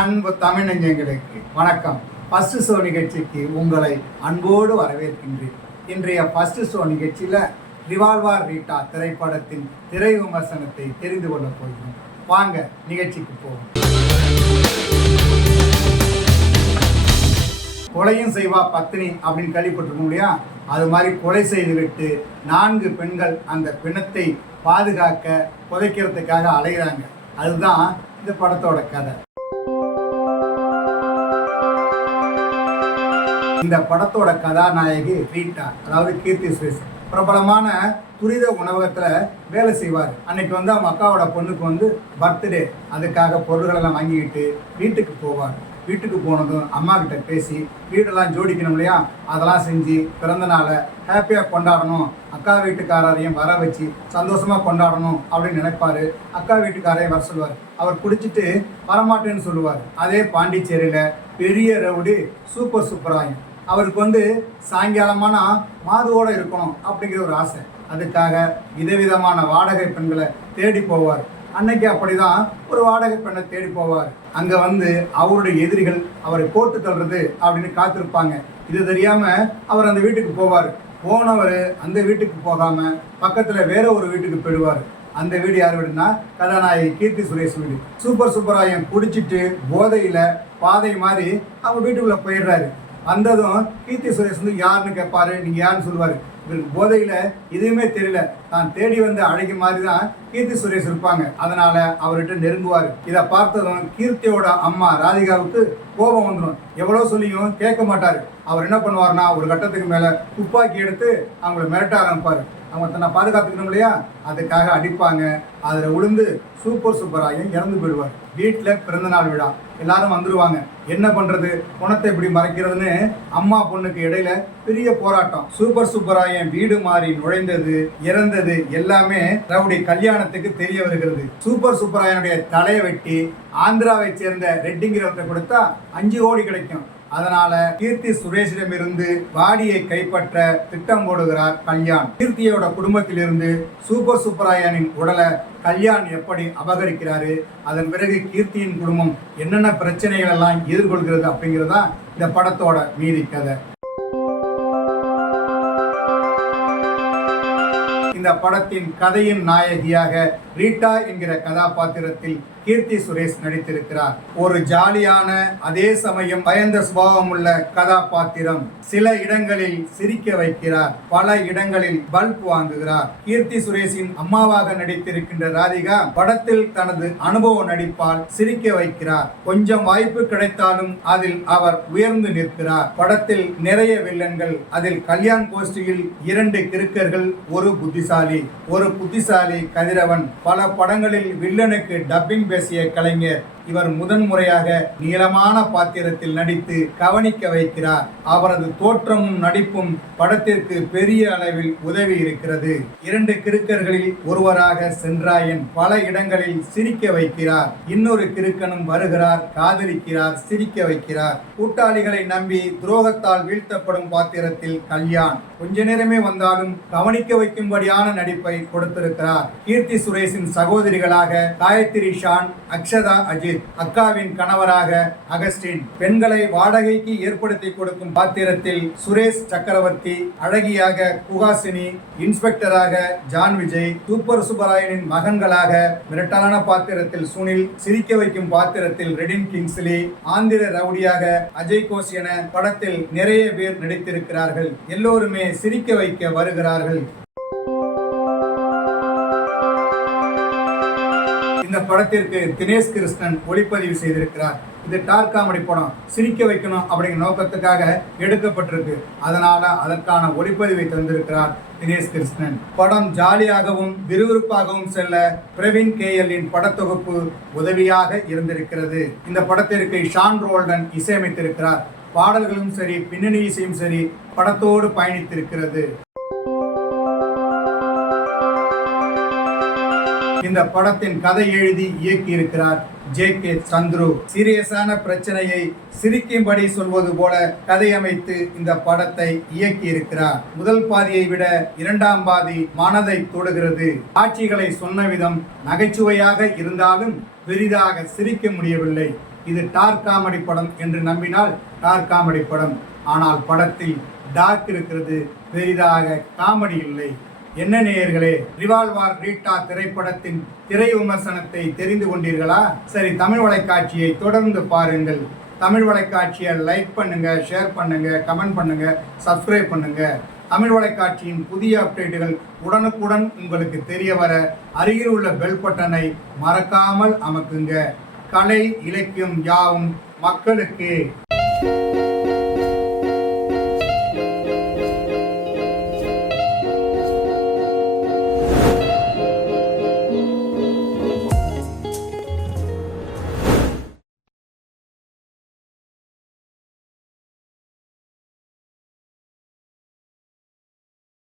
அன்பு தமிழ் நெஞ்சங்களுக்கு வணக்கம். ஃபர்ஸ்ட் ஷோ நிகழ்ச்சிக்கு உங்களை அன்போடு வரவேற்கின்றேன். இன்றைய ஃபர்ஸ்ட் ஷோ நிகழ்ச்சியில் ரிவால்வர் ரீட்டா திரைப்படத்தின் திரை விமர்சனத்தை தெரிந்து கொள்ள போகிறோம். வாங்க நிகழ்ச்சிக்கு போவோம். கொலையும் செய்வா பத்தினி அப்படின்னு கேள்விப்பட்டிருக்கோம் இல்லையா? அது மாதிரி கொலை செய்துவிட்டு 4 பெண்கள் அந்த பிணத்தை பாதுகாக்க புதைக்கிறதுக்காக அலைகிறாங்க. அதுதான் இந்த படத்தோட கதை. இந்த படத்தோட கதாநாயகி ரீட்டா, அதாவது கீர்த்தி சுரேஷ், பிரபலமான துரித உணவகத்தில் வேலை செய்வார். அன்னைக்கு அவங்க அக்காவோட பொண்ணுக்கு பர்த்டே, அதுக்காக பொருள்களெல்லாம் வாங்கிக்கிட்டு வீட்டுக்கு போவார். வீட்டுக்கு போனதும் அம்மா கிட்ட பேசி வீடெல்லாம் ஜோடிக்கணும் இல்லையா, அதெல்லாம் செஞ்சு பிறந்த நாளை ஹாப்பியாக கொண்டாடணும், அக்கா வீட்டுக்காரரையும் வர வச்சு சந்தோஷமாக கொண்டாடணும் அப்படின்னு நினைப்பாரு. அக்கா வீட்டுக்காரையும் வர சொல்லுவார். அவர் குடிச்சிட்டு வரமாட்டேன்னு சொல்லுவார். அதே பாண்டிச்சேரியில் பெரிய ரவுடி சூப்பர் சூப்பராயும் அவருக்கு சாயங்காலமான மாதுவோடு இருக்கணும் அப்படிங்கிற ஒரு ஆசை. அதுக்காக விதவிதமான வாடகை பெண்களை தேடி போவார். அன்னைக்கு அப்படிதான் ஒரு வாடகை பெண்ணை தேடி போவார். அங்க அவருடைய எதிரிகள் அவரை போட்டு தள்ளுறது அப்படின்னு காத்திருப்பாங்க. இது தெரியாம அவர் அந்த வீட்டுக்கு போவார். போனவர் அந்த வீட்டுக்கு போகாம பக்கத்துல வேற ஒரு வீட்டுக்கு போயிடுவார். அந்த வீடு யார் வீடுனா கதாநாயகி கீர்த்தி சுரேஷ் வீடு. சூப்பர் சூப்பராயன் குடிச்சிட்டு போதையில பாதை மாதிரி அவங்க வீட்டுக்குள்ள போயிடுறாரு. வந்ததும் கீர்த்தி சுரேஷ் யாருன்னு கேட்பாரு. நீங்க யாருன்னு சொல்லுவாரு. இவருக்கு போதையில எதுவுமே தெரியல. தான் தேடி அழகி மாதிரி தான் கீர்த்தி சுரேஷ் இருப்பாங்க. அதனால அவர்கிட்ட நெருங்குவார். இதை பார்த்ததும் கீர்த்தியோட அம்மா ராதிகாவுக்கு கோபம் வந்துடும். எவ்வளவு சொல்லியும் கேட்க மாட்டாரு. அவர் என்ன பண்ணுவார்னா ஒரு கட்டத்துக்கு மேல துப்பாக்கி எடுத்து அவங்கள மிரட்ட ஆரம்பிப்பாரு. அவங்க தன்னை பாதுகாத்துக்கணும் இல்லையா, அதுக்காக அடிப்பாங்க. அதில் விழுந்து சூப்பர் சூப்பராயும் இறந்து போயிடுவார். வீட்டில் பிறந்தநாள் விழா, எல்லாரும் வந்துடுவாங்க. என்ன பண்றது, குணத்தை இப்படி மறைக்கிறதுன்னு அம்மா பொண்ணுக்கு இடையில பெரிய போராட்டம். சூப்பர் சூப்பராயன் வீடு மாறி நுழைந்தது, இறந்தது எல்லாமே ரவுடி கல்யாணத்துக்கு தெரிய வருகிறது. சூப்பர் சூப்பராயனுடைய தலையை வெட்டி ஆந்திராவை சேர்ந்த ரெட்டிங்கிறவற்றை கொடுத்தா 5 கோடி கிடைக்கும். அதனால கீர்த்தி சுரேஷிடமிருந்து பாடியை கைப்பற்ற திட்டம் போடுகிறார் கல்யாண். கீர்த்தியோட குடும்பத்திலிருந்து சூப்பர் சூப்பராயனின் உடலை கல்யாண் எப்படி அபகரிக்கிறாரு, அதன் பிறகு கீர்த்தியின் குடும்பம் என்னென்ன பிரச்சனைகள் எல்லாம் எதிர்கொள்கிறது அப்படிங்கிறதா இந்த படத்தோட மீதி கதை. இந்த படத்தின் கதையின் நாயகியாக ரீட்டா என்கிற கதாபாத்திரத்தில் கீர்த்தி சுரேஷ் நடித்திருக்கிறார். ஒரு ஜாலியான அதே சமயம் பயந்த சுபாவம் உள்ள கதாபாத்திரம். சில இடங்களில் சிரிக்க வைக்கிறார், பல இடங்களில் பல்ப் வாங்குகிறார். கீர்த்தி சுரேஷின் அம்மாவாக நடித்திருக்கின்ற ராதிகா படத்தில் தனது அனுபவ நடிப்பால் சிரிக்க வைக்கிறார். கொஞ்சம் வாய்ப்பு கிடைத்தாலும் அதில் அவர் உயர்ந்து நிற்கிறார். படத்தில் நிறைய வில்லன்கள், அதில் கல்யாண் கோஷ்டியில் 2 கிறுக்கர்கள், ஒரு புத்திசாலி கதிரவன். பல படங்களில் வில்லனுக்கு டப்பிங் பேசிய கலைஞர். இவர் முதன்முறையாக நீளமான பாத்திரத்தில் நடித்து கவனிக்க வைக்கிறார். அவரது தோற்றமும் நடிப்பும் படத்திற்கு பெரிய அளவில் உதவி இருக்கிறது. 2 கிறுக்கர்களில் ஒருவராக சென்றாயன் பல இடங்களில் சிரிக்க வைக்கிறார். இன்னொரு கிறுக்கனும் வருகிறார், காதலிக்கிறார், சிரிக்க வைக்கிறார். கூட்டாளிகளை நம்பி துரோகத்தால் வீழ்த்தப்படும் பாத்திரத்தில் கல்யாண் கொஞ்ச நேரமே வந்தாலும் கவனிக்க வைக்கும்படியான நடிப்பை கொடுத்திருக்கிறார். கீர்த்தி சுரேஷின் சகோதரிகளாக காயத்ரி ஷான், அக்ஷதா அஜித், அக்காவின் கணவராக அகஸ்டின், பெண்களை வாடகைக்கு ஏற்படுத்தி கொடுக்கும் பாத்திரத்தில் சுரேஷ் சக்கரவர்த்தி, அழகியாக குகாசினி, இன்ஸ்பெக்டராக ஜான் விஜய், சூப்பர் சுப்பராயனின் மகன்களாக மிரட்டலான பாத்திரத்தில் சுனில், சிரிக்க வைக்கும் பாத்திரத்தில் ரெடின் கிங்ஸ்லி, ஆந்திர ரவுடியாக அஜய் கோஷ் என படத்தில் நிறைய பேர் நடித்திருக்கிறார்கள். எல்லோருமே சிரிக்க வைக்க வருகிறார்கள். இந்த படத்திற்கு தினேஷ் கிருஷ்ணன் ஒளிப்பதிவு செய்திருக்கிறார். இது டார்க் காமெடி படம், சிரிக்க வைக்கணும் அப்படிங்கிற நோக்கத்துக்காக எடுக்கப்பட்டிருக்கு. அதனால அதற்கான ஒளிப்பதிவை தந்திருக்கிறார் தினேஷ் கிருஷ்ணன். படம் ஜாலியாகவும் விறுவிறுப்பாகவும் செல்ல பிரவீன் கேஎல்லின் படத்தொகுப்பு உதவியாக இருந்திருக்கிறது. இந்த படத்திற்கு ஷான் ரோல்டன் இசையமைத்திருக்கிறார். பாடல்களும் சரி, பின்னணி இசையும் சரி படத்தோடு பயணித்திருக்கிறது. இந்த படத்தின் கதை எழுதி இயக்கி இருக்கிறார் ஜே.கே. சந்துரு. சீரியஸான பிரச்சனையை சிரிக்கும்படி சொல்வது போல கதை அமைத்து இந்த படத்தை இயக்கி இருக்கிறார். முதல் பாதியை விட 2ஆம் பாதி மனதை தொடுகிறது. காட்சிகளை சொன்ன விதம் நகைச்சுவையாக இருந்தாலும் பெரிதாக சிரிக்க முடியவில்லை. இது டார்க் காமெடி படம் என்று நம்பினால் டார்க் காமெடி படம். ஆனால் படத்தில் டார்க் இருக்கிறது, பெரிதாக காமெடி இல்லை. என்ன நேயர்களே, ரிவால்வர் ரீட்டா திரைப்படத்தின் திரை விமர்சனத்தை தெரிந்து கொண்டீர்களா? சரி, தமிழ் வலைக்காட்சியை தொடர்ந்து பாருங்கள். தமிழ் வலைக்காட்சியை லைக் பண்ணுங்க, ஷேர் பண்ணுங்க, கமெண்ட் பண்ணுங்க, சப்ஸ்கிரைப் பண்ணுங்க. தமிழ் வலைக்காட்சியின் புதிய அப்டேட்டுகள் உடனுக்குடன் உங்களுக்கு தெரிய வர அருகில் உள்ள பெல் பட்டனை மறக்காமல் அமக்குங்க. கலை இலக்கியம் யாவும் மக்களுக்கு.